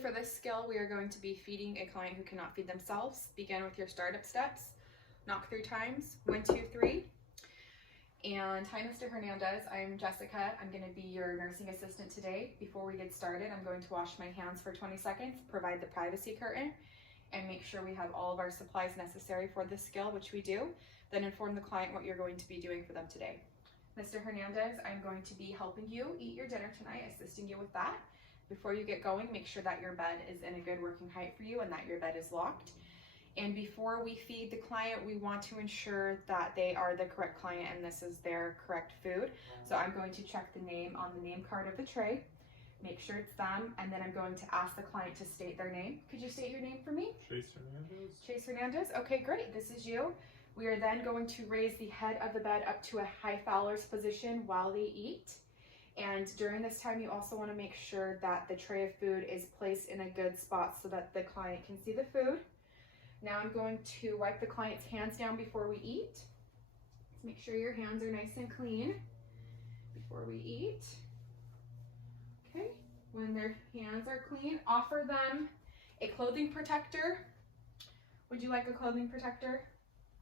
for this skill, we are going to be feeding a client who cannot feed themselves. Begin with your startup steps. Knock 3 times. 1, 2, 3. And hi, Mr. Hernandez. I'm Jessica. I'm going to be your nursing assistant today. Before we get started, I'm going to wash my hands for 20 seconds, provide the privacy curtain, and make sure we have all of our supplies necessary for this skill, which we do. Then inform the client what you're going to be doing for them today. Mr. Hernandez, I'm going to be helping you eat your dinner tonight, assisting you with that. Before you get going, make sure that your bed is in a good working height for you and that your bed is locked. And before we feed the client, we want to ensure that they are the correct client and this is their correct food. So I'm going to check the name on the name card of the tray, make sure it's them, and then I'm going to ask the client to state their name. Could you state your name for me? Chase Hernandez. Chase Hernandez. Okay, great. This is you. We are then going to raise the head of the bed up to a high Fowler's position while they eat. And during this time, you also want to make sure that the tray of food is placed in a good spot so that the client can see the food. Now I'm going to wipe the client's hands down before we eat. Make sure your hands are nice and clean before we eat. Okay, when their hands are clean, offer them a clothing protector. Would you like a clothing protector?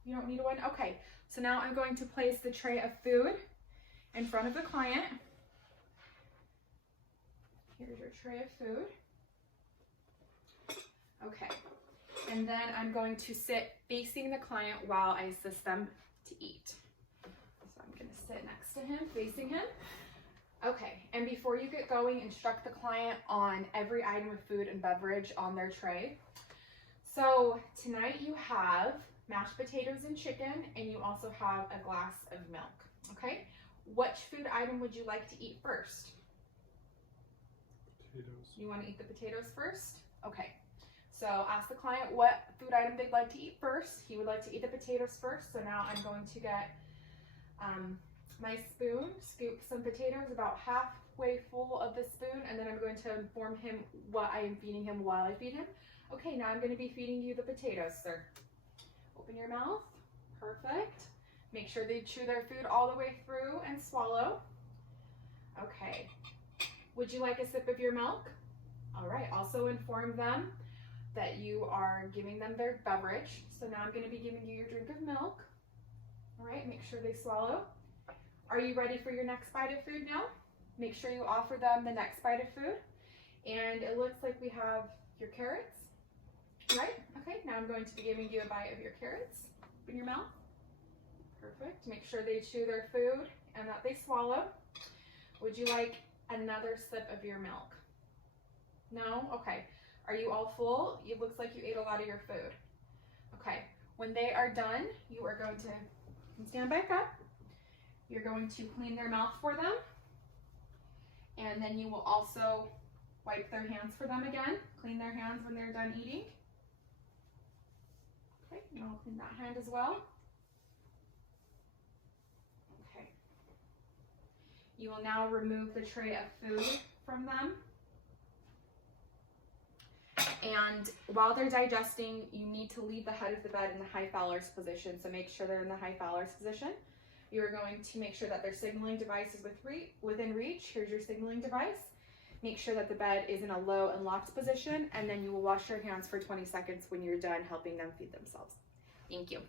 You don't need one? Okay, so now I'm going to place the tray of food in front of the client. Here's your tray of food. Okay, and then I'm going to sit facing the client while I assist them to eat. So I'm gonna sit next to him, facing him. Okay, and before you get going, instruct the client on every item of food and beverage on their tray. So tonight you have mashed potatoes and chicken, and you also have a glass of milk, okay? Which food item would you like to eat first? Potatoes. You want to eat the potatoes first? Okay. So ask the client what food item they'd like to eat first. He would like to eat the potatoes first, so now I'm going to get my spoon, scoop some potatoes about halfway full of the spoon, and then I'm going to inform him what I am feeding him while I feed him. Okay, now I'm going to be feeding you the potatoes, sir. Open your mouth. Perfect. Make sure they chew their food all the way through and swallow. Okay. Would you like a sip of your milk? All right. Also inform them that you are giving them their beverage. So now I'm going to be giving you your drink of milk. All right. Make sure they swallow. Are you ready for your next bite of food now? Make sure you offer them the next bite of food. And it looks like we have your carrots. Right? Okay, now I'm going to be giving you a bite of your carrots. Open your mouth. Perfect. Make sure they chew their food and that they swallow. Would you like another sip of your milk? No? Okay. Are you all full? It looks like you ate a lot of your food. Okay. When they are done, you are going to stand back up. You're going to clean their mouth for them. And then you will also wipe their hands for them again. Clean their hands when they're done eating. Okay, and I'll clean that hand as well. Okay. You will now remove the tray of food from them. And while they're digesting, you need to leave the head of the bed in the high Fowler's position. So make sure they're in the high Fowler's position. You're going to make sure that their signaling device is within reach. Here's your signaling device. Make sure that the bed is in a low and locked position, and then you will wash your hands for 20 seconds when you're done helping them feed themselves. Thank you.